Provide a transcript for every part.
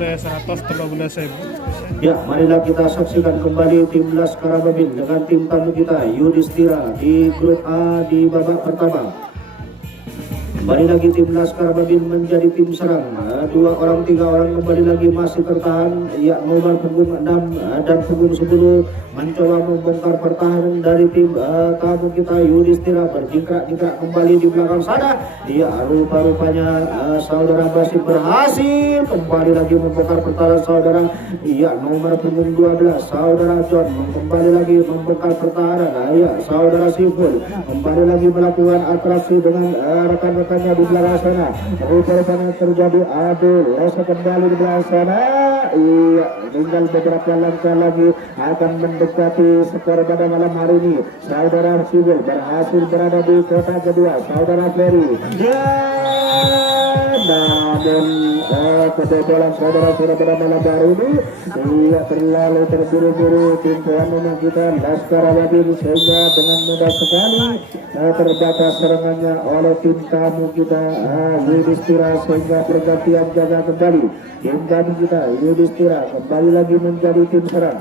oleh 113.000. Ya, marilah kita saksikan kembali tim Laskar Babil dengan tim tamu kita Yudhistira di grup A di babak pertama. Kembali lagi tim Laskar Babil menjadi tim serang. 2 orang 3 orang kembali lagi masih tertahan. Ya, nomor punggung 6 dan punggung 10 mencoba membongkar pertahanan dari tim tamu kita Yudhistira, berjingkrak-jingkrak kembali di belakang sana. Ya, rupa-rupanya saudara Basim berhasil kembali lagi membongkar pertahanan saudara. Ya, nomor punggung 12 saudara John kembali lagi membongkar pertahanan. Ya, saudara Siful kembali lagi melakukan atraksi dengan rekan-rekannya di belakang sana. Rupanya terjadi adu lesa kembali di belakang sana. Iya, tinggal beberapa langkah lagi akan mendekati skor pada malam hari ini. Saudara Siful berhasil berada di kota kedua. Saudara Ferry, ya, namun kebobolan saudara pada malam hari ini. Iya, terlalu terburu-buru tim tuan rumah kita Laskar Babil sehingga dengan mudah sekali terbatas serangannya oleh tim tamu kita Yudhistira, sehingga pergantian jaga kembali. Tim tamu kita Yudhistira kembali lagi menjadi tim serang,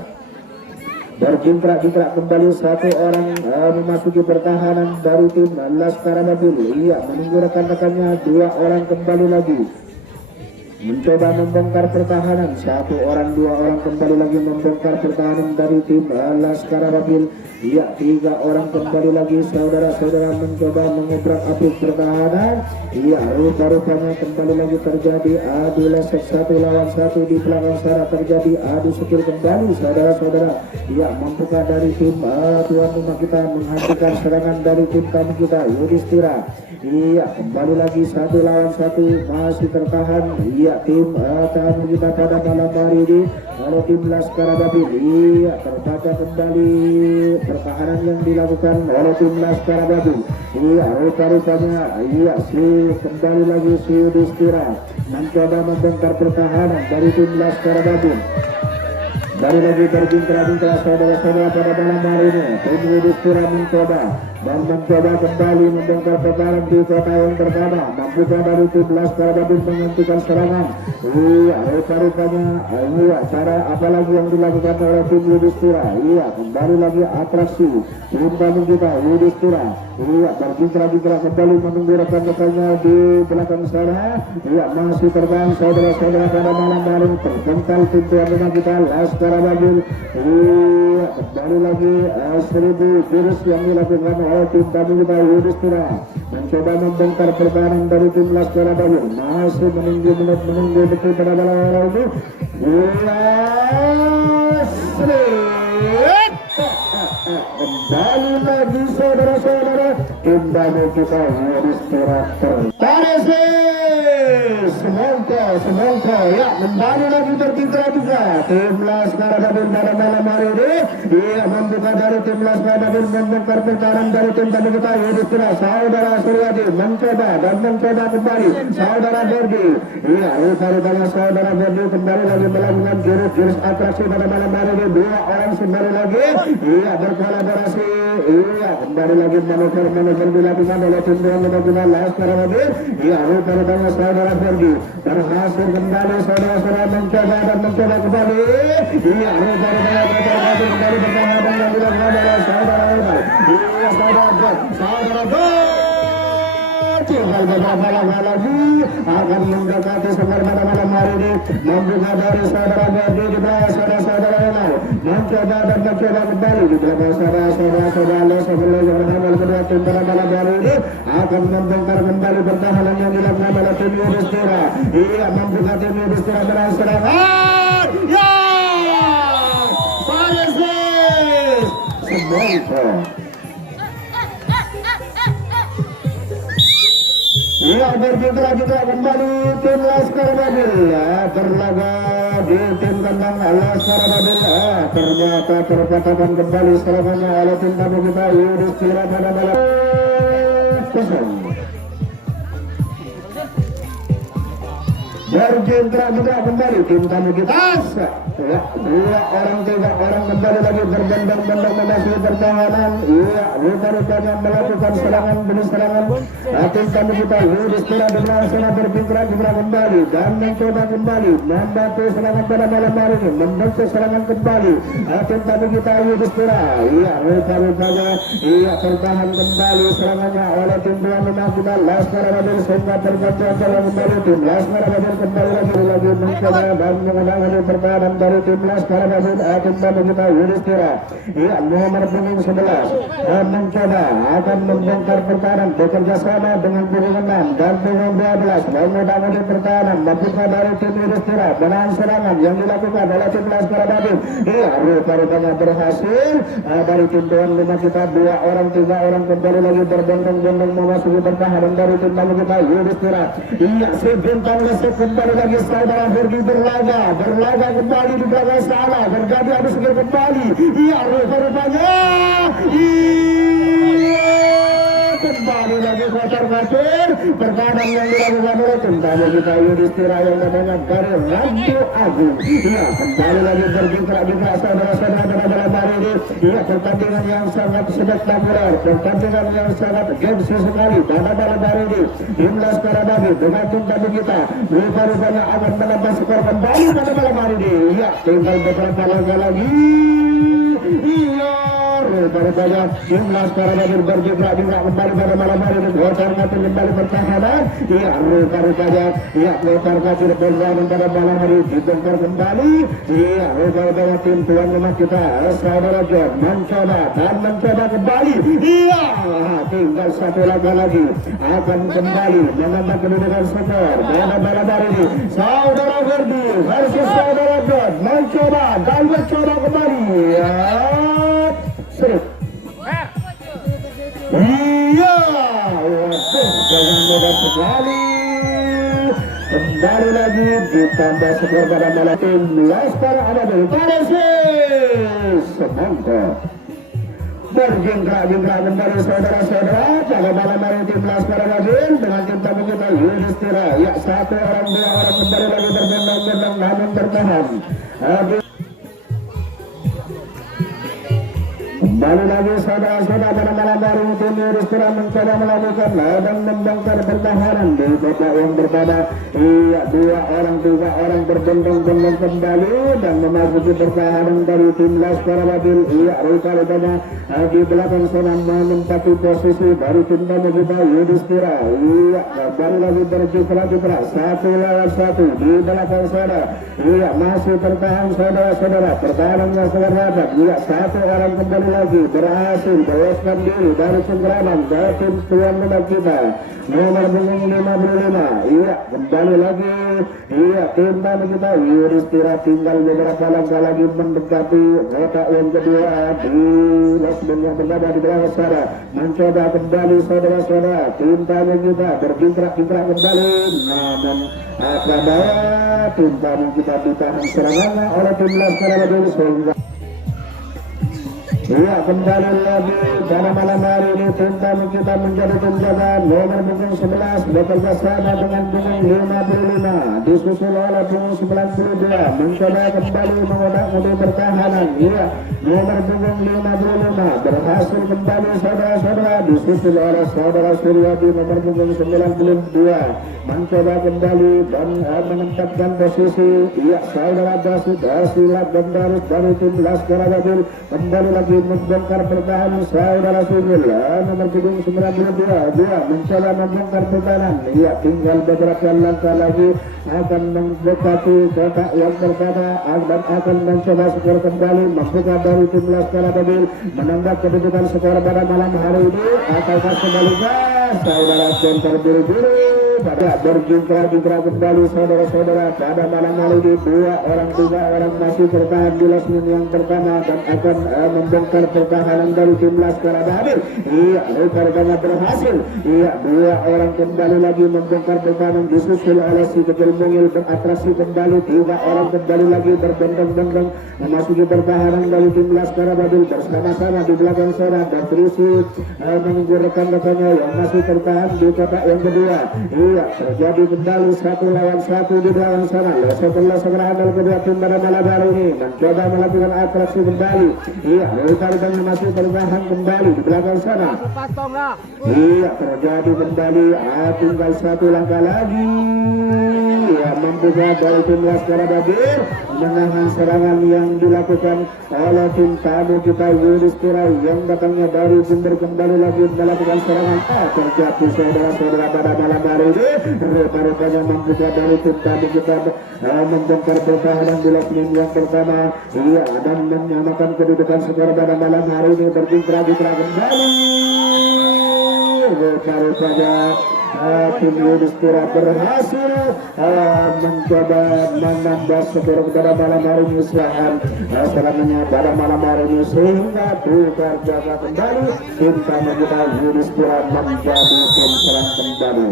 berjingkrak-jingkrak kembali. 1 orang memasuki pertahanan dari tim Laskar Babil. Iya, menunggu rekan-rekannya. 2 orang kembali lagi mencoba membongkar pertahanan. 1 orang 2 orang kembali lagi membongkar pertahanan dari tim Laskar Babil. Ya, 3 orang kembali lagi saudara-saudara mencoba mengobrak-abrik pertahanan. Ya, rupa-rupanya kembali lagi terjadi adu lesek 1 lawan 1 di belakang sana, terjadi adu skill kembali saudara-saudara. Ya, membuka dari tim tuan rumah kita menghentikan serangan dari tim tamu kita Yudhistira. Iya, kembali lagi 1 lawan 1 masih tertahan. Iya, tim tamu kita pada malam hari ini oleh tim Laskar Babil. Iya, terbaca kembali pertahanan yang dilakukan oleh tim Laskar Babil. Iya, rupa-rupanya iya kembali lagi si Yudhistira mencoba membongkar pertahanan dari tim Laskar Babil. Dari lagi berjingkrak-jingkrak saudara-saudara pada malam hari ini. Tim Yudhistira mencoba kembali membongkar pertahanan di kota yang pertama. Mampukah dari tim Laskar Babil menghentikan serangan? Iya, rupa-rupanya iya, cara apalagi yang dilakukan oleh tim Yudhistira. Iya, kembali lagi atraksi tim tamu kita Yudhistira. Iya, berjingkrak-jingkrak kembali menunggu rekan-rekannya di belakang sana. Iya, masih terbang saudara-saudara pada malam hari ini. Terpental tim tuan rumah kita Laskar Babil. Iya, kembali lagi 1000 jurus yang dilakukan oleh tim tamu kita Yudhistira mencoba membongkar pertahanan dari tim Laskar Babil. Masih menunggu betul pada malam hari ini. Kembali lagi saudara-saudara tim tamu kita Yudhistira semangka ya, kembali lagi berjingkrak juga tim Laskar Babil pada malam hari ini. Dia membuka dari tim Laskar Babil membongkar pertahanan dari tim tamu kita Yudhistira. Saudara Suryadi mencoba kembali saudara Ferdi. Iya, rupa-rupanya saudara Ferdi kembali lagi melakukan jurus atraksi pada malam hari ini. 2 orang kembali lagi iya berkolaborasi. Iya, kembali lagi manuver dilakukan oleh tim tuan rumah kita Laskar Babil. Iya, rupa-rupanya saudara Ferdi berhasil kembali saudara-saudara mencoba kembali. Iya, rupa-rupanya kembali pertahanan yang dilakukan oleh saudara Umar. Iya, saudara tinggal beberapa langkah lagi akan mendekati skor pada malam hari ini. Membuka dari saudara Ferdi di bawah saudara-saudara Umar mencoba kembali di belakang saudara-saudara sebelum yang kedua tim pada malam hari ini akan membongkar kembali pertahanan yang dilakukan oleh tim Yudhistira. Iya, membuka tim Yudhistira berang serangan. Ya, semangka. Iya, berjingkrak-jingkrak kembali tim Laskar Babil. Berlaga di tim kandang Laskar Babil. Ternyata terpatahkan kembali serangannya oleh tim tamu kita Yudhistira pada malam kosong. berjingkrak juga kembali tim tamu kita. Ya, dua orang tiga orang kembali lagi berbondong-bondong memasuki pertahanan. Iya, rupa-rupanya melakukan serangan demi serangan. Tim tamu kita Yudhistira dengan sana berjingkrak juga kembali dan mencoba kembali membantu serangan pada malam hari ini, membentuk serangan kembali. Tim tamu kita Yudhistira. Iya, rupa-rupanya iya tertahan kembali serangannya oleh tim tuan rumah kita Laskar Raden sehingga tergantung kembali tim Laskar Raden kembali lagi mencoba dan mengenangani pertahanan dari tim Laskar Raden. Tim tamu kita Yudhistira iya nomor punggung 11 mencoba akan membongkar pertahanan bekerja sama dengan punggung 6 dan punggung 12 mengudangi pertahanan membuka dari tim Yudhistira menahan serangan yang dilakukan oleh tim Laskar Raden. Iya rupa-rupanya berhasil dari tim tuan rumah kita dua orang tiga orang kembali lagi berbondong-bondong memasuki pertahanan dari tim tamu kita Yudhistira. Iya sebintang lesek kembali lagi saudara Ferdi berlaga kembali di belakang salah bergadi adu segera kembali. Iya rupa-rupanya kembali lagi kotor-kotor pertahanan yang dilakukan oleh tim tamu kita Yudhistira yang namanya Gari Randu Agung. Iya kembali lagi berjingkrak juga saudara-saudara dalam hari ini. Iya pertandingan yang sangat spektakuler, pertandingan yang sangat gengsi sekali pada malam hari ini. Tim Laskar Raden dengan tim tamu kita rupa-rupanya akan menambah skor kembali pada malam hari ini. Iya tinggal beberapa langkah lagi. Iya rupa-rupanya tim Laskar Raden berjingkrak juga kembali pada malam hari ini. Kotor-kotor kembali pertahanan. Iya rupa-rupanya iya kotor-kotor pertahanan pada malam hari ini dibongkar kembali. Iya rupa-rupanya tim tuan rumah kita saudara John mencoba kembali. Iya tinggal satu langkah lagi akan kembali menambah kedudukan skor pada malam hari ini. Saudara Ferdi versus saudara John mencoba kembali. Ya serut. Iya waduh jangan mudah sekali. Kembali lagi ditambah skor pada malam tim Laskar Raden. Semangka berjingkrak kembali saudara-saudara pada malam hari tim Laskar Raden dengan tim tamu kita Yudhistira. Ya satu orang dua orang kembali lagi berbondong-bondong namun bertahan. Kembali lagi saudara-saudara pada malam hari ini tim Yudhistira mencoba melakukan dan membongkar pertahanan di kota yang berbeda. Iya dua orang tiga orang berbondong-bondong kembali dan memasuki pertahanan dari tim Laskar Raden. Iya rupa-rupanya di belakang sana menempati posisi dari tim tamu kita Yudhistira. Iya kembali lagi berjingkrak satu lawan satu di belakang sana. Iya masih bertahan saudara-saudara pertahanannya sangat rapat. Iya satu orang kembali lagi berhasil meloloskan diri dari cengkraman dari tim tuan rumah kita nomor punggung 55. Iya kembali lagi iya tim tamu kita Yudhistira tinggal beberapa langkah lagi mendekati kota yang kedua di losmen yang berada di belakang sana. Mencoba kembali saudara-saudara tim tamu kita berjingkrak kembali namun apa daya tim tamu kita ditahan serangannya oleh tim Laskar Raden sehingga iya kembali lagi pada malam hari ini tim tamu kita menjadi penjaga nomor punggung 11 bekerja sama dengan punggung 55 disusul oleh punggung 92 mencoba kembali mengodak-odak pertahanan. Iya nomor punggung 55 berhasil kembali saudara-saudara disusul oleh saudara Suryadi nomor punggung 92 mencoba kembali dan menempatkan posisi. Iya saudara Dasid Asilat Gendaris dari tim Laskar Raden kembali lagi membongkar pertahanan saudara Sugil nomor punggung 92 mencoba membongkar pertahanan. Iya tinggal beberapa langkah lagi akan mendekati kotak yang berbeda dan akan mencoba skor kembali membuka dari tim Laskar Raden menambah kedudukan skor pada malam hari ini ataukah sebaliknya saudara John terburu-buru pada berjingkrak kembali saudara-saudara pada malam hari ini. Dua orang tiga orang masih bertahan di losmen yang pertama dan akan membongkar pertahanan dari tim Laskar Raden. Iya rupanya berhasil. Iya dua orang kembali lagi membongkar pertahanan disusul oleh si kecil mungil beratraksi kembali. Tiga orang kembali lagi berbondong-bondong memasuki pertahanan dari tim Laskar Raden bersama-sama di belakang sana dan terus menunggu rekan-rekannya yang masih tertahan di kotak yang kedua. Iya, terjadi kembali 1 lawan 1 di belakang sana. Setelah serangan kedua tim pada malam hari ini mencoba melakukan atraksi kembali. Iya, Rukaribannya masih bertahan kembali di belakang sana. Iya, terjadi kembali. Tinggal 1 langkah lagi. Ya, membuka dari tim Laskar Babir menahan serangan yang dilakukan oleh tim tamu kita Yudhistira yang datangnya dari Jember kembali lagi melakukan serangan. Terjadi saudara-saudara pada malam hari ini. Rupanya membuka dari tim tamu kita membongkar pertahanan di leg yang pertama. Iya, dan menyamakan kedudukan skor pada malam hari ini berjingkrak-jingkrak kembali. Rupanya tim Yudhistira berhasil mencoba menambah skor pada malam hari ini serangannya pada malam hari ini sehingga tukar jaga kembali tim tamu kita Yudhistira menjadi tim serang kembali.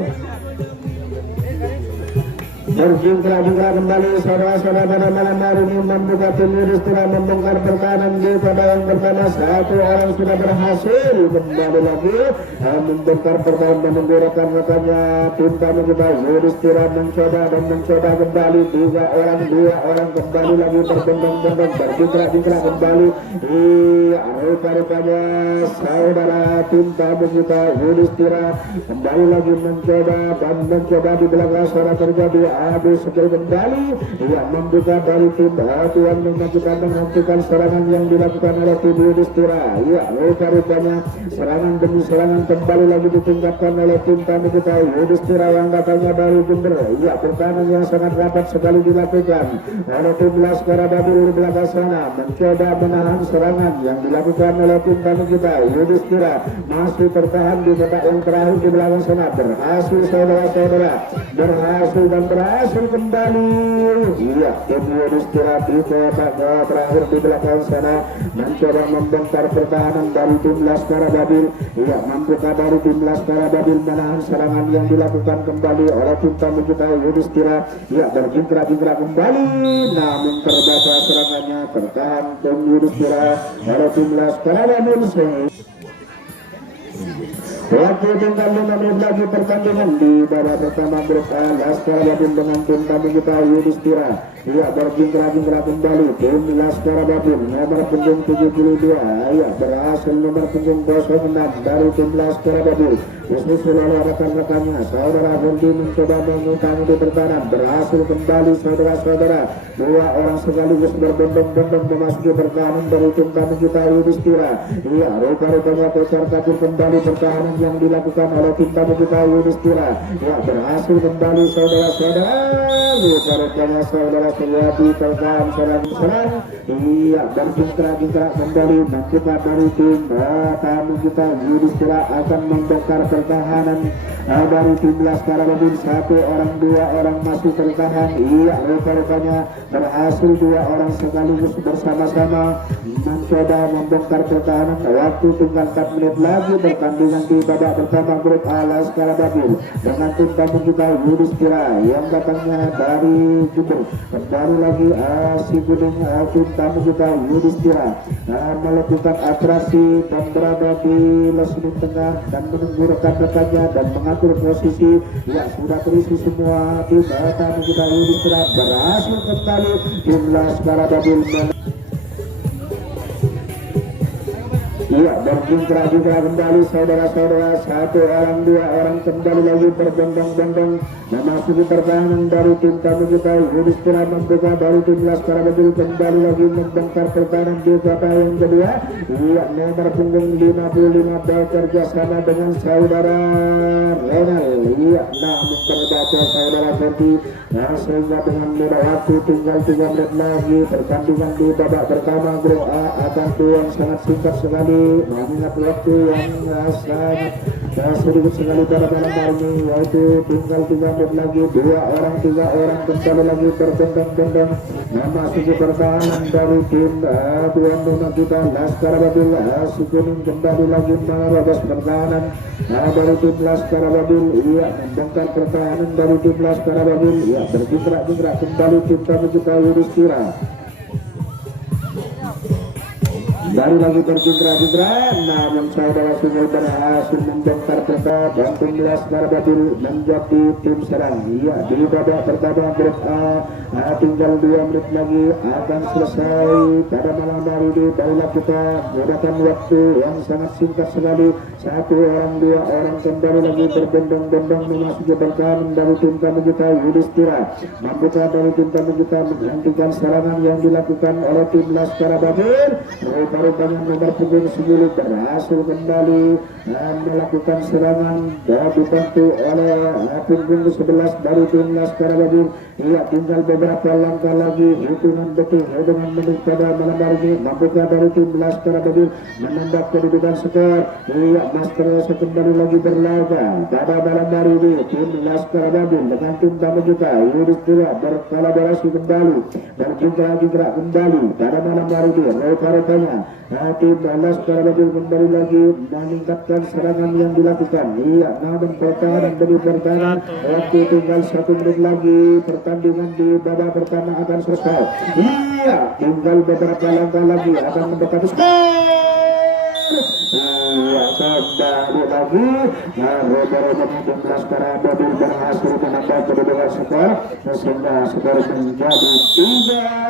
Berjingkrak-jingkrak kembali saudara-saudara pada malam hari ini membuka tim Yudhistira membongkar pertahanan di pada yang pertama. 1 orang sudah berhasil kembali lagi membongkar pertahanan menunggu rekan-rekannya tim tamu kita Yudhistira mencoba kembali 3 orang 2 orang kembali lagi berbondong-bondong berjingkrak-jingkrak kembali. Rupa-rupanya saudara tim tamu kita Yudhistira kembali lagi mencoba di belakang sana terjadi adu sekali kembali. Ia membuka dari tim Tuan menghentikan serangan yang dilakukan oleh tim Yudhistira. Ia rupanya serangan demi serangan kembali lagi ditingkatkan oleh tim tamu kita Yudhistira yang datangnya dari Jember. Ia pertahanan yang sangat rapat sekali dilakukan oleh tim Laskar Babir di belakang sana mencoba menahan serangan yang dilakukan oleh tim tamu kita Yudhistira. Masih tertahan di babak yang terakhir di belakang sana. Berhasil saudara-saudara, berhasil kembali. Iya, tim Yudhistira di babak terakhir di belakang sana mencoba membongkar pertahanan dari tim Laskar Babir. Iya, membuka dari tim Laskar Babir menahan serangan yang dilakukan kembali oleh tim tamu kita Yudhistira. Iya, berjingkrak-jingkrak kembali namun terbaca serangannya tertahan tim Yudhistira oleh tim Laskar Babir. Waktu tinggal 5 menit lagi pertandingan di babak pertama grup A. Laskar Babir dengan tim tamu kita Yudhistira. Ia berjingkrak-jingkrak kembali tim Laskar Babir nomor punggung 72. Ia berhasil nomor punggung 06 dari tim Laskar Babir. Disusul oleh rekan-rekannya saudara Fendi mencoba mengutangi di pertahanan. Berhasil kembali saudara-saudara. 2 orang sekaligus berbondong-bondong memasuki pertahanan dari tim tamu kita Yudhistira. Ia rupanya kocar kacir kembali pertahanan yang dilakukan oleh tim tamu kita Yudhistira. Ya, berhasil kembali saudara-saudara. Rupanya saudara terjadi tertahan serang. Iya, berjingkrak-jingkrak kembali membuka dari tim tamu kita Yudhistira akan membongkar pertahanan dari tim Laskar Babir. 1 orang 2 orang masih tertahan. Iya, rupanya berhasil 2 orang sekaligus bersama-sama mencoba membongkar pertahanan. Waktu tinggal 4 menit lagi pertandingan di babak pertama grup A. Laskar Babir dengan tim tamu kita Yudhistira yang datangnya dari Jember. Kembali lagi si gunung tim tamu kita Yudhistira melakukan atraksi dan berada di lini tengah dan menunggu rekan-rekannya dan mengatur posisi. Ya, sudah terisi semua. Tim tamu kita Yudhistira berhasil kembali tim Laskar Babir. Iya, berjingkrak-jingkrak kembali saudara-saudara. 1 orang 2 orang kembali lagi berbondong-bondong memasuki pertahanan dari tim tamu kita Yudhistira. Membuka dari tim Laskar Babir kembali lagi membongkar pertahanan di babak yang kedua. Iya, nomor punggung 55 bekerja sama dengan saudara Renal. Iya, namun terbaca saudara Fendi. Sehingga dengan mudah waktu tinggal 3 menit lagi pertandingan di babak pertama grup A akan yang sangat singkat sekali. Mengingat waktu yang sangat sedikit sekali pada malam hari ini, yaitu tinggal 3 menit lagi. 2 orang 3 orang kembali lagi berbondong-bondong memasuki pertahanan dari tim tuan rumah kita Laskar Babir. Si kuning kembali lagi menerobos pertahanan dari tim Laskar Babir. Ia membongkar pertahanan dari tim Laskar Babir. Ia berjingkrak-jingkrak kembali tim tamu kita Yudhistira. Baru lagi bercindra-cindra, namun saudara Sungai berhasil membongkar perkara dan tim Laskar Babil menjadi tim serang. Iya, di babak pertama grup A, tinggal 2 menit lagi akan selesai pada malam hari ini. Baiklah kita gunakan waktu yang sangat singkat sekali. 1 orang 2 orang kembali lagi berbondong-bondong memasuki pertahanan dari tim tamu kita Yudhistira. Mampukah dari tim tamu kita menghentikan serangan yang dilakukan oleh tim Laskar Babil? Rupanya nomor punggung 10 berhasil kembali melakukan serangan dan dibantu oleh punggung 11 dari tim Laskar Babil. Ia tinggal beberapa langkah lagi, hitungan detik, hitungan menit pada malam hari ini. Mampukah dari tim Laskar Babil menambah kedudukan skor? Ia Master kembali lagi berlaga pada malam hari ini. Tim Laskar Babil dengan tim tamu kita Yudhistira berkolaborasi kembali, berjingkrak-jingkrak kembali pada malam hari ini. Rupanya tim Laskar Babil kembali lagi meningkatkan serangan yang dilakukan. Iya, namun pertahanan demi pertahanan, waktu tinggal 1 menit lagi pertandingan di babak pertama akan selesai. Iya, tinggal beberapa langkah lagi akan mendekati skor. Iya, kembali lagi. Robo-robonya tim Laskar Babil berhasil menambah kedudukan skor sehingga skor menjadi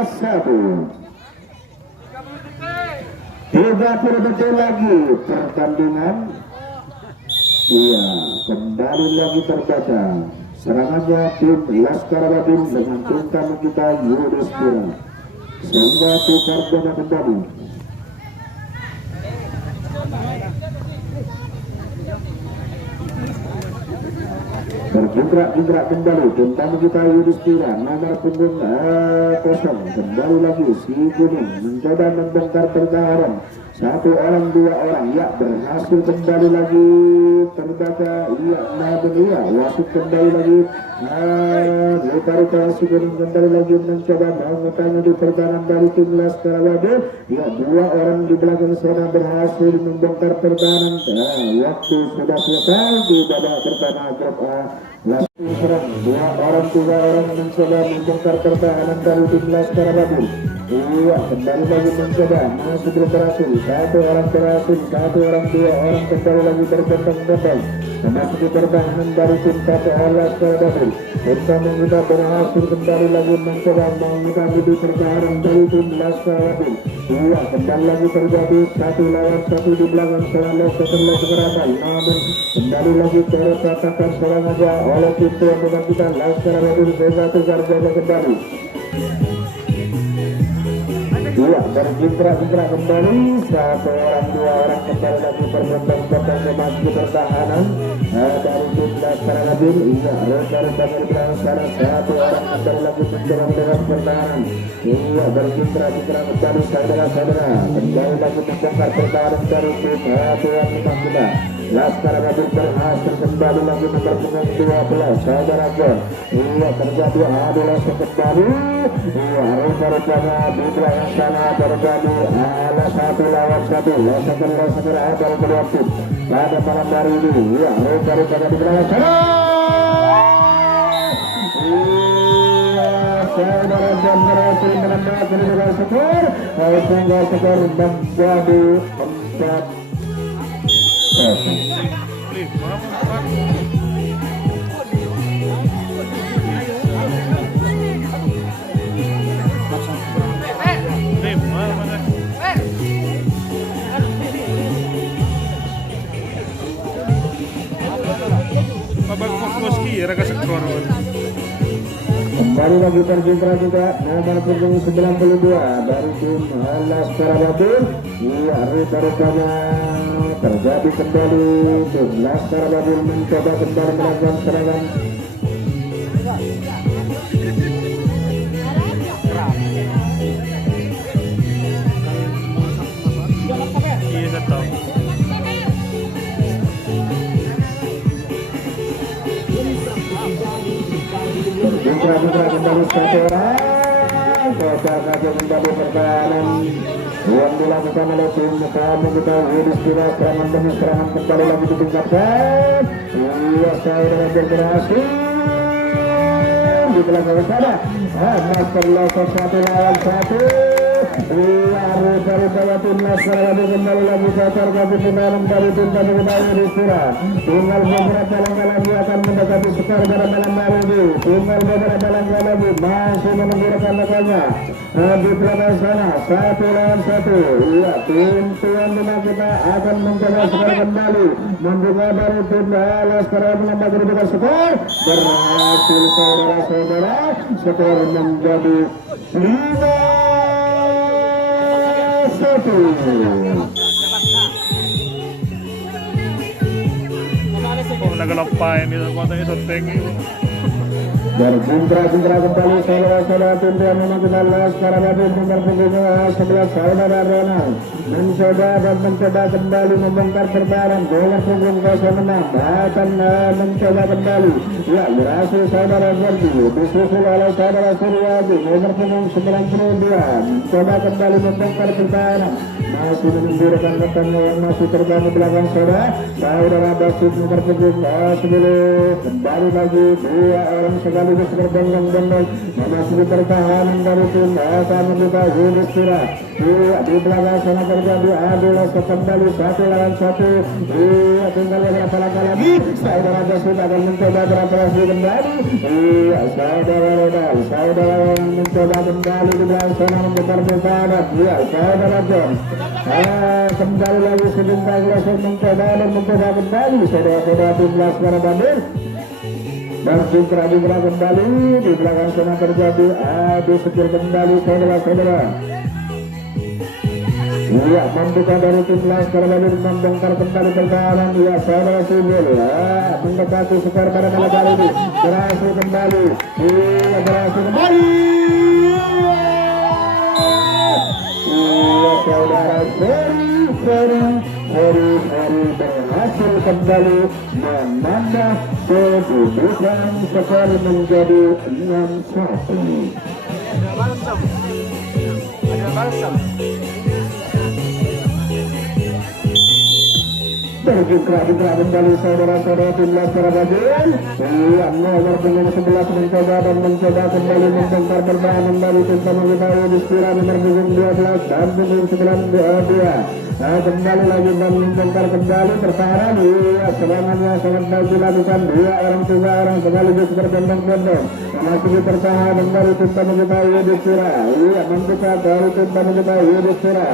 3-1. 30 detik lagi pertandingan. Iya, kembali lagi terbaca serangannya tim Laskar Babil dengan tim tamu kita Yudhistira sehingga tukar bola kembali. Berjingkrak-jingkrak kembali tim tamu kita Yudhistira nomor punggung 0 kembali lagi si kuning mencoba membongkar pertahanan. 1 orang 2 orang, ya berhasil kembali lagi terbaca. Iya, namun iya wasit kembali lagi Rupa-rupa si kuning kembali lagi mencoba mengutanya di pertahanan dari tim Laskar Babil. Ya, 2 orang di belakang sana berhasil membongkar pertahanan. Waktu sudah selesai di babak pertama grup A. Laskar serang 2 orang 3 orang mencoba membongkar pertahanan dari tim Laskar Babil. Iya, kembali lagi mencoba, masih belum berhasil. 1 orang berhasil, 1 orang 2 orang kembali lagi berbondong-bondong memasuki pertahanan dari tim Laskar Babil. Tim kita berhasil kembali lagi mencoba mengutami di pertahanan dari tim Laskar Babil. Iya, kembali lagi terjadi 1 lawan 1 di belakang selalu setelah gerakan. Namun kembali lagi terpatahkan serangan aja oleh tim tuan rumah kita Laskar Babil sehingga tukar bola kembali. Iya, berjingkrak-jingkrak kembali. 1 orang 2 orang kembali lagi berbondong-bondong memasuki pertahanan dari tim Laskar Babil. Iya, rekan-rekan di belakang sana 1 orang kembali lagi mencoba dengan pertahanan. Iya, berjingkrak-jingkrak kembali saudara-saudara, kembali lagi membongkar pertahanan dari tim tuan rumah kita Laskar Babil berhasil kembali lagi nomor punggung 12 saudara John. Iya, terjadi adu langsung kembali. Iya, rupa-rupanya di belakang sana terjadi 1 lawan 1 langsung ada kedua tim pada malam hari ini. Iya, rupa-rupanya di belakang sana. Iya, saudara John berhasil menambah kedudukan skor sehingga skor menjadi 4. Kembali lagi terjingkrak juga nomor punggung 92 dari tim Laskar Babil. Iya, rupa-rupanya terjadi kembali tim Laskar Babil mencoba kembali melakukan serangan. Berjingkrak-jingkrak kembali 1 orang. Kocar kacau kembali pertahanan yang dilakukan oleh tim tamu kita Yudhistira. Serangan demi serangan kembali lagi ditingkatkan. Iya, saya berhasil di belakang sana. Master Laskar 1 lawan 1. Dari timnas Sarabadu kembali lagi kotor tapi tendangan dari tim kami kembali di Sura. Tinggal beberapa langkah lagi akan mendekati skor pada malam hari ini. Tinggal beberapa langkah lagi masih menunggu rekan-rekannya di belakang sana 1-1. Iya, tim tuan rumah kita akan mencoba skor kembali membuka dari tim Laskar menambah kedudukan skor. Berhasil saudara-saudara, skor menjadi 5-1. Oh, nagalapayan nila kung tayo sa tengi. Berjumpa kembali saudara-saudara tim yang memang kita Laskar nomor punggung 11 saudara Ronald mencoba dan mencoba kembali membongkar pertahanan nomor punggung 06 akan mencoba kembali ya berhasil saudara Ferdi disusul oleh saudara Suryadi nomor punggung 92 coba kembali membongkar pertahanan masih menunggu rekan-rekannya yang masih terbang di belakang saudara Basit nomor punggung 10 kembali lagi dua orang sekaligus berbondong-bondong memasuki pertahanan dari tim akan membuka Yudhistira di belakang sana terjadi adalah kembali 1-1 tinggal beberapa langkah lagi saudara Basit akan mencoba beroperasi kembali saudara Ronald mencoba kembali di belakang sana membongkar pertahanan saudara John kembali lagi sebentar langsung mencoba kembali saudara-saudara tim Laskar Bandung berjumpa kembali di belakang sana terjadi adu setir kembali saudara-saudara. Iya, membuka dari tim Laskar Bandung membongkar kembali pertahanan saudara Sumil mendekati skor pada malam hari ini berhasil kembali saudara Ferry berhasil kembali menambah kedudukan skor menjadi 6-1. Ada balsam. Berjumpa kembali saudara-saudara tim Laskar Bandung nomor punggung 11 mencoba kembali membongkar pertahanan dari tim Tamanggita Yudhistira nomor punggung 12 dan punggung 9 kembali lagi dan membongkar kembali pertahanan serangannya sangat baik dilakukan dua orang sekaligus berbondong-bondong memasuki pertahanan dari tim Tamanggita Yudhistira membuka dari tim Tamanggita Yudhistira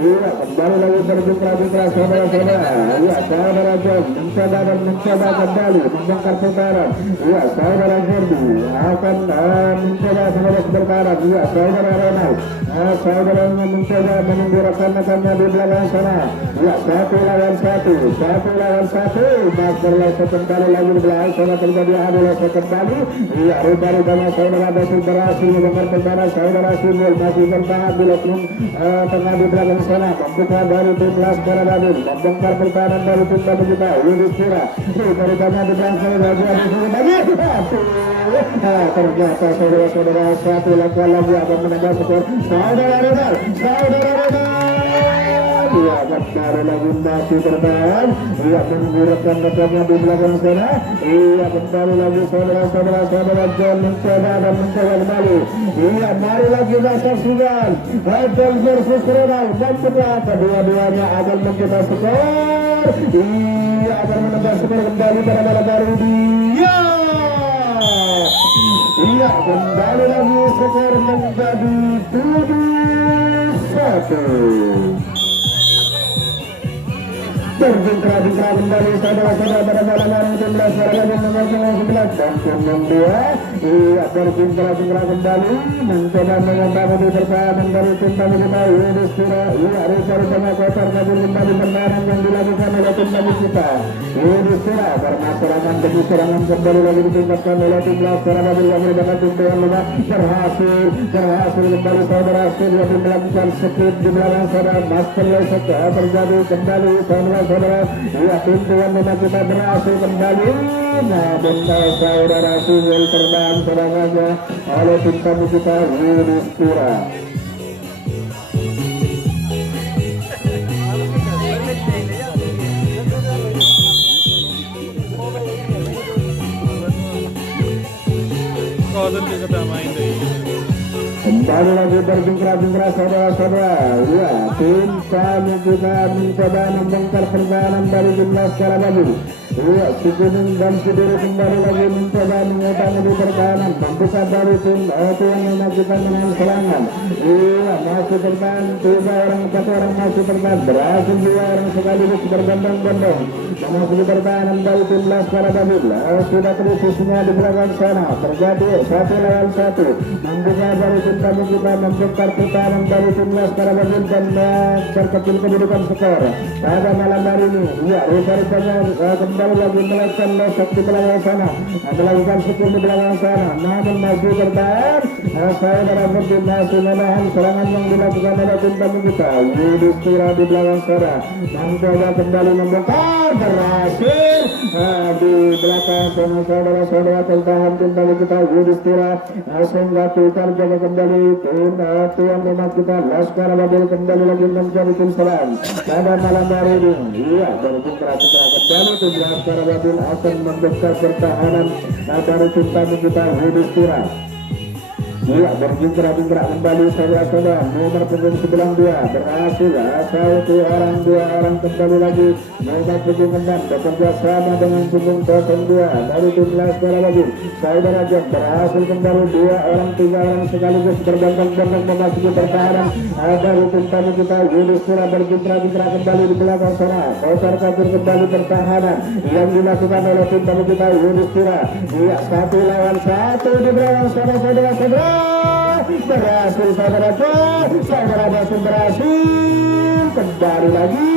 kembali lagi berjumpa saudara-saudara saudara John mencoba kembali membongkar pertahanan saudara Ferdi akan mencoba sebagai pertahanan saudara Ronald saudaranya mencoba menunggu rekan-rekannya di belakang sana 1-1 Masker kembali lagi di belakang sana terjadi adalah kembali rubah-rubahnya saudara Basit berhasil membongkar pertahanan saudara Sumil masih bertahan di tengah di belakang sana membuka dari tim Laskar Bandung membongkar pertahanan dari tim Tamanggita Yudhistira daripada di belakang lagi ternyata saudara-saudara satu langkah lagi akan menambah skor saudara Ronald kembali lagi masih bertahan menunggu rekan-rekannya di belakang sana kembali lagi saudara John mencoba kembali mari lagi saksikan John versus Ronald membuka kedua-duanya akan mencoba skor akan menambah skor kembali pada malam hari ini kembali lagi skor menjadi 7-1. Berjumpa kembali saudara-saudara pada malam hari 11 nomor 11 dan punggung 2 berjumpa kembali mencoba mengembangkan pertahanan dari tim Tamanggita Yudhistira rupanya kotor namun kembali pertahanan yang dilakukan oleh tim Tamanggita Yudhistira karena serangan kembali lagi ditingkatkan oleh tim Laskar Bandung yang merupakan tim tuan rumah berhasil kembali saudara Surya melakukan skip di belakang saudara Masker terjadi kembali saudara tim tuan rumah kita berhasil kembali namun saudara Sumil terbang serangannya oleh tim Tamanggita Yudhistira. Kembali lagi berjingkrak-jingkrak saudara-saudara. Ya, tim kami juga mencoba membongkar pertahanan dari tim Laskar Babil. Ya, si Kuning dan si Biru kembali lagi mencoba mengutamakan di pertahanan. Membuka dari tim itu yang memajukan dengan serangan. Iya, masih bertahan. 4 orang masih bertahan. Berhasil 2 orang sekaligus berbondong-bondong. Memasuki pertahanan dari tim Laskar Babil. Sudah terisi semua di belakang sana. Terjadi 1 lawan 1. Membuka dari tim kami kita membongkar pertahanan dari tim Laskar Babil dan berkecil kedudukan skor pada malam hari ini. Iya, rupanya kembali lagi melakukan losak di belakang sana, melakukan skor di belakang sana, namun masih bertahan. Saya berharap tim masih menahan serangan yang dilakukan oleh tim kami kita. Yudhistira di belakang sana mencoba kembali membongkar, berhasil di belakang sana saudara-saudara tertahan tim kami kita. Yudhistira sehingga kita jaga kembali tim tuan rumah kita Laskar Babil kembali lagi menjadi tim serang pada malam hari ini. Iya, berjingkrak-jingkrak kembali tim Laskar Babil akan membesar pertahanan dari tim kami kita Yudhistira. Iya, berjingkrak-jingkrak kembali saudara-saudara. Nomor punggung 92 berhasil. Satu orang, 2 orang kembali lagi. Nomor punggung 6 bekerja sama dengan punggung 02 dari tim Laskar Babil. Saudara Jom berhasil kembali 2 orang, 3 orang sekaligus berbondong-bondong memasuki pertahanan dari tim kami kita Yudhistira. Berjingkrak-jingkrak kembali di belakang sana. Kocar-kacir kembali pertahanan yang dilakukan oleh tim kami kita Yudhistira. Iya, 1 lawan 1 di belakang sana saudara-saudara. Berhasil saudara berhasil kembali lagi.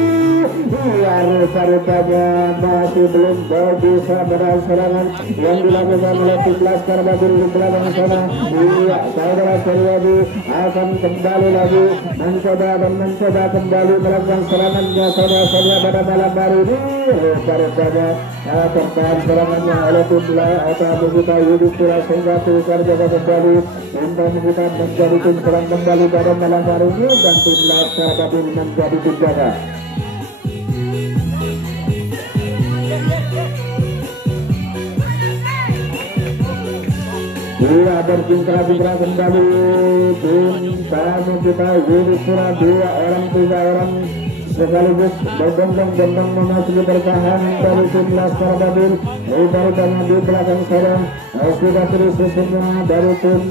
Iya, rupanya masih belum bisa menahan serangan yang dilakukan oleh tim Laskar Babil di belakang sana. Iya, saudara Seriadi akan kembali lagi mencoba kembali melakukan serangannya saudara-saudara pada malam hari ini. Rupanya tertahan serangannya oleh tim atau kita Yudhistira sehingga tukar jaga kembali untuk kita menjadi tim serang kembali pada malam hari ini dan tim Laskar Babil menjadi tim jaga. Iya, berjingkrak-jingkrak kembali tim tamu kita Yudhistira. 2 orang, 3 orang sekaligus berbondong-bondong memasuki pertahanan dari tim Laskar Babil. Rupanya di belakang sana sudah terisi semua dari tim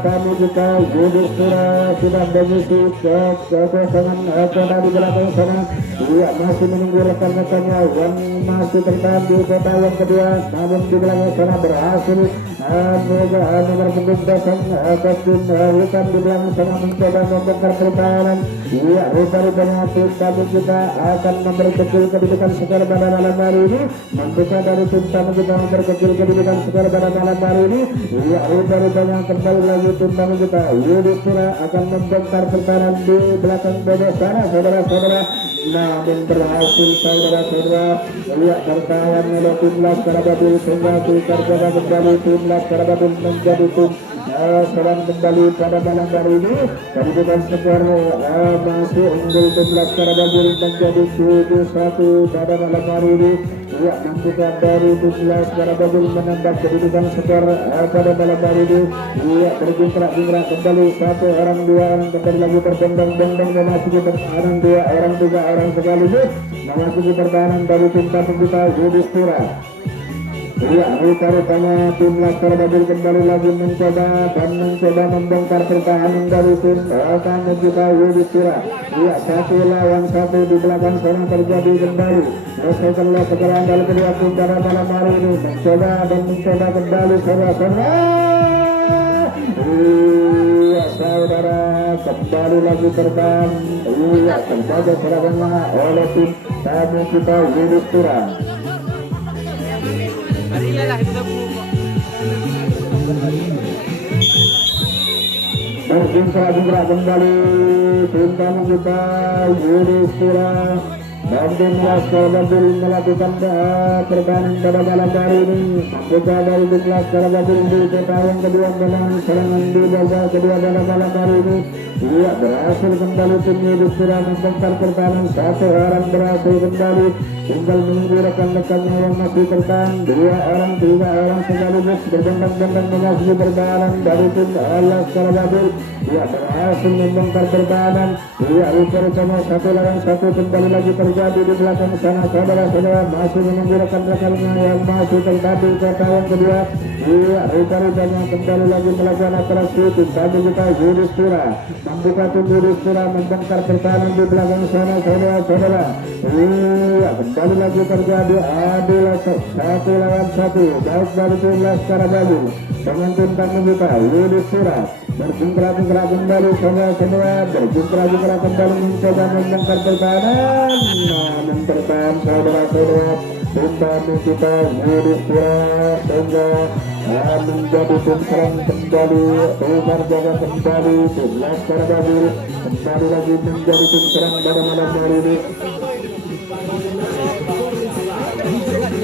tamu kita Yudhistira sudah mengisi kekosongan kota di belakang sana. Iya, masih menunggu rekan-rekannya yang masih tertahan di kota yang kedua, namun di belakang sana berhasil nomor punggung 0 kostum hitam di belakang sana mencoba membongkar pertahanan. Iya, rupanya tim tamu kita akan memperkecil kedudukan skor pada malam hari ini. Membuka dari tim tamu kita memperkecil kedudukan skor pada malam hari ini. Iya, rupanya kembali lagi tim tamu kita Yudhistira akan membongkar pertahanan di belakang bawah sana saudara-saudara. Namun berhasil saudara-saudara. Iya, bertahan oleh tim Laskar Babil sehingga tukar jaga kembali tim Laskar Babil menjadi tim serang kembali pada malam hari ini. Kedudukan skor masih unggul tim Laskar Babil menjadi 7-1 pada malam hari ini. Ya, membuka dari tim Laskar Babil menambah kedudukan skor pada malam hari ini. Ya, berjingkrak-jingkrak kembali 1 orang, 2 orang kembali lagi berbondong-bondong memasuki pertahanan 2 orang, 3 orang sekaligus memasuki pertahanan dari tim tamu kita Yudhistira. Iya, rupanya tim Laskar Babil kembali lagi mencoba membongkar pertahanan dari tim tamu kita Yudhistira. Iya, 1 lawan 1 di belakang sana terjadi kembali. Setelah sekarang dari kedua tim pada malam hari ini mencoba kembali saudara-saudara. Iya, saudara kembali lagi terbang. Iya, terjaga serangan oleh tim tamu kita Yudhistira. Berjingkrak-jingkrak kembali tim tamu kita Yudhistira dan tim Laskar Babil melakukan pertahanan pada malam hari ini. Kita dari tim Laskar Babil di kota yang kedua menang serangan di babak kedua pada malam hari ini. Iya, berhasil kembali tim Yudhistira membongkar pertahanan. 1 orang berhasil kembali tinggal menunggu rekan-rekannya yang masih bertahan. 2 orang 3 orang sekaligus berbentang-bentang memasuki pertahanan dari tim Laskar Babil. Ia berhasil membongkar pertahanan. Ia bersama 1 lawan 1 kembali lagi terjadi di belakang sana. Saudara-saudara masih menunggu rekan-rekannya yang masih terjadi ke tahun kedua. Ia rupanya kembali lagi melakukan atraksi. Tadi kita Yudhistira membuka tim Yudhistira membongkar pertahanan di belakang sana. Saudara-saudara, iya kembali lagi terjadi adu 1 lawan 1 baik dari tim Laskar Babil dengan tim tamu kita Yudhistira berjingkrak-jingkrak kembali saudara-saudara, berjingkrak-jingkrak kembali mencoba membongkar pertahanan. Namun bertahan saudara-saudara, tim tamu kita Yudhistira sehingga menjadi tim serang kembali. Umar jaga kembali tim Laskar Babil kembali lagi menjadi tim serang pada malam hari ini.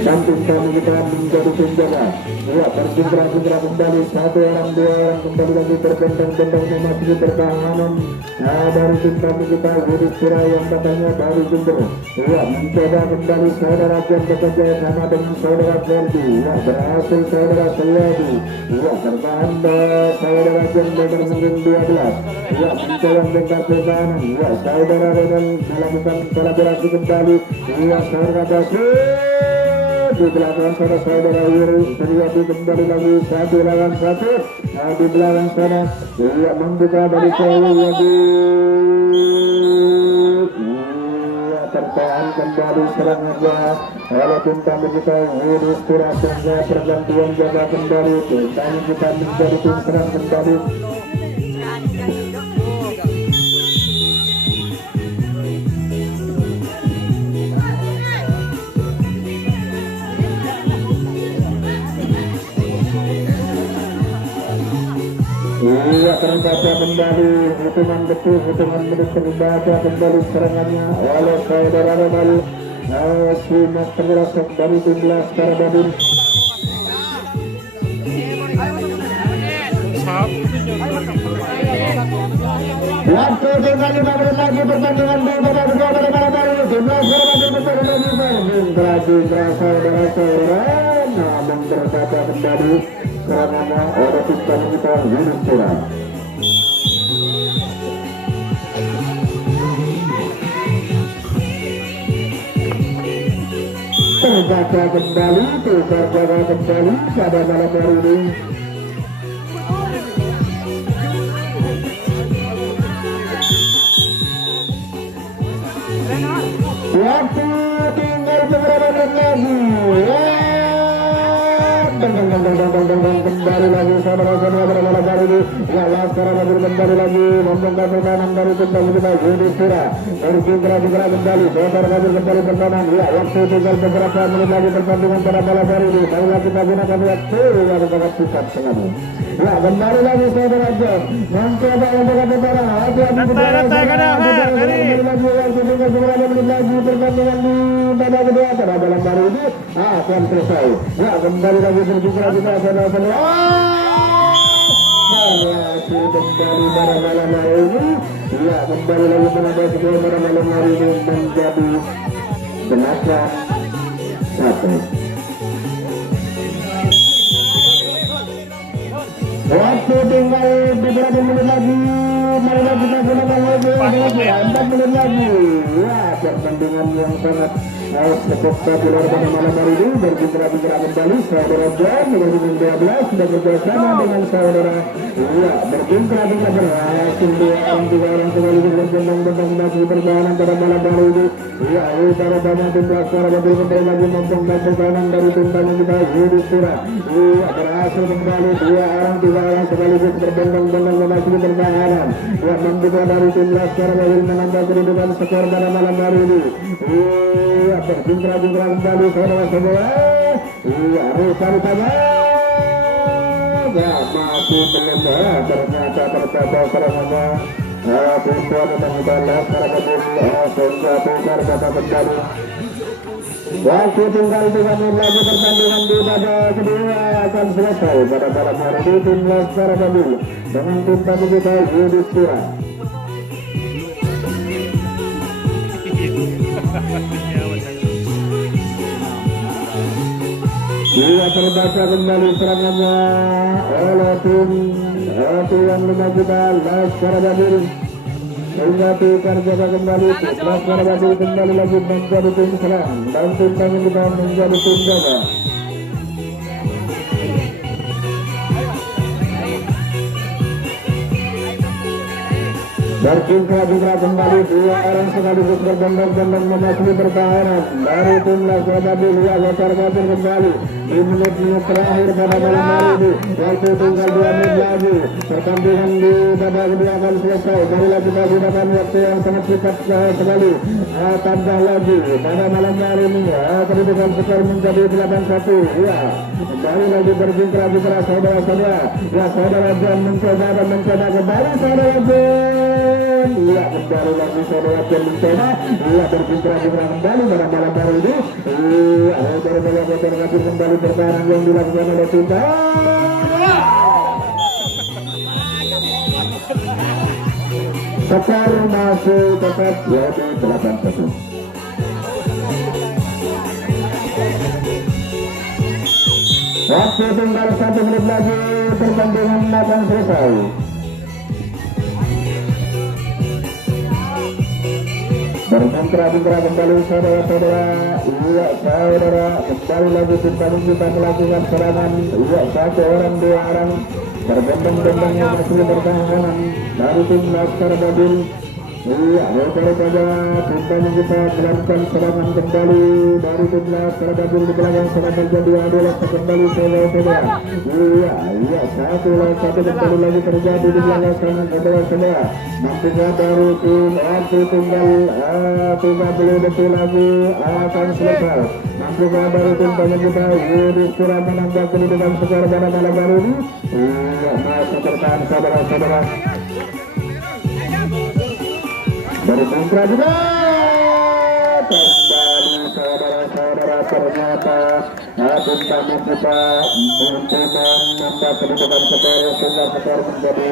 Dan tim tamu kita menjadi tim jaga. Ia berjingkrak-jingkrak kembali 1 orang 2 orang kembali lagi berbentang-bentang memasuki pertahanan. Dari tim tamu kita Yudhistira yang datangnya dari Jember. Ia mencoba kembali saudara Jan bekerja sama dengan saudara Ferdi. Ia berhasil saudara Selyadi. Ia bertahan saudara Jan dengan 12. Ia mencoba membongkar pertahanan. Ia saudara dengan melakukan kolaborasi kembali. Ia saudara Basri di belakang saudara Wiri terjadi kembali lagi 1 lawan 1. Di belakang sana ia membuka dari Selyadi. Ia tertahan kembali serangannya oleh tim tamu kita Yudhistira sehingga pergantian jaga kembali. Tim tamu kita menjadi tim serang kembali. Ia terbaca kembali hitungan detik, hitungan menit terbaca kembali serangannya oleh saudara Ronald Simas terlasak dari tim Laskar Babil. Waktu tinggal 5 menit lagi pertandingan pada malam hari ini. Tim Laskar Babil berjingkrak saudara-saudara, namun terbaca kembali serangannya oleh tim tamu kita Yudhistira. Terbaca kembali pada malam hari ini. Waktu tinggal beberapa menit lagi. Kembali lagi saudara-saudara pada malam hari ini. Laskar Babil kembali lagi membongkar pertahanan dari tim tamu kita Yudhistira. Berjingkrak-jingkrak kembali Laskar Babil kembali bertahan. Waktu tinggal beberapa menit lagi pertandingan pada malam hari ini. Marilah kita gunakan waktu yang sangat singkat sekali. Kembali lagi saudara Jos mencoba untuk pertahanan. Lagi pertandingan di babak kedua pada malam hari ini akan selesai. Kembali lagi berjingkrak kita saudara-saudara. Kembali pada malam hari ini. Kembali lagi menambah skor pada malam hari ini menjadi 8-1. Waktu tinggal beberapa menit lagi. Marilah kita gunakan lagi 4 menit lagi. Pertandingan yang sangat spektakuler pada malam hari ini. Berjingkrak-jingkrak kembali saudara Jan dengan 12 sudah bekerjasama dengan saudara. Berjingkrak-jingkrak berhasil 2 orang 3 orang sekaligus berbentang-bentang masih pertahanan pada malam hari ini. Utara banyak tim Laskar Babil kembali lagi membongkar pertahanan dari tim tamu kita Yudhistira. Berhasil kembali 2 orang 3 orang sekaligus berbentang-bentang memasuki pertahanan. Membuka dari tim Laskar Babil menambah kedudukan skor pada malam hari ini. Berjingkrak-jingkrak kembali saudara-saudara. Rupanya masih belum ternyata tercapai serangannya. Pintuan tentang kita Laskar Babil sehingga bongkar kata kembali. Waktu tinggal 3 menit lagi pertandingan di babak kedua akan selesai pada malam hari ini. Tim Laskar Babil dengan tim tamu kita Yudhistira. Iya, terbaca kembali serangannya oleh tim yang memajukan Laskar Badir. Sehingga tukar jaga kembali Laskar Badir kembali lagi menjadi tim serang dan tim pengembang menjadi tim jaga. Berkingkra-kingkra kembali dua orang sekaligus berbondong-bondong memasuki pertahanan dari tim Laskar Badir. Laskar Badir kembali di menit-menit terakhir pada malam hari ini. Waktu tinggal 2 menit lagi. Pertandingan di babak kedua akan selesai. Marilah kita gunakan waktu yang sangat cepat sekali. Tambah lagi pada malam hari ini. Kedudukan skor menjadi 8-1. Ya, kembali lagi berkingkra-kingkra saudara-saudara. Ya, saudara John mencoba kembali saudara John. Iya, kembali lagi saudara John mencoba. Iya, berkingkra-kingkra kembali pada malam hari ini. Iya, saudara-saudara kasih kembali pertahanan yang dilakukan oleh Tinta. Skor masih tetap jadi 8-1. Waktu tinggal 1 menit lagi, pertandingan akan selesai. Berkingkra-kingkra kembali saudara-saudara. Iya, saudara kembali lagi kita melakukan serangan. Iya, 1 orang 2 orang berbondong-bondong yang masih bertahanan dari tim Laskar Badir. Iya, daripada tim kita melakukan serangan kembali dari tim Laskar Badir di belakang serangan jadi adalah kembali saudara-saudara. Iya, 1 kembali lagi terjadi di belakang serangan saudara-saudara. Mampukah dari tim tinggal 30 detik lagi akan selesai. Mampukah dari tim kita Yudi kurang menambah kedudukan skor pada malam hari ini. Iya, masih bertahan saudara-saudara. Dari kontra juga kembali saudara-saudara, ternyata tim tamu kita mampu menambah kedudukan skor sehingga skor menjadi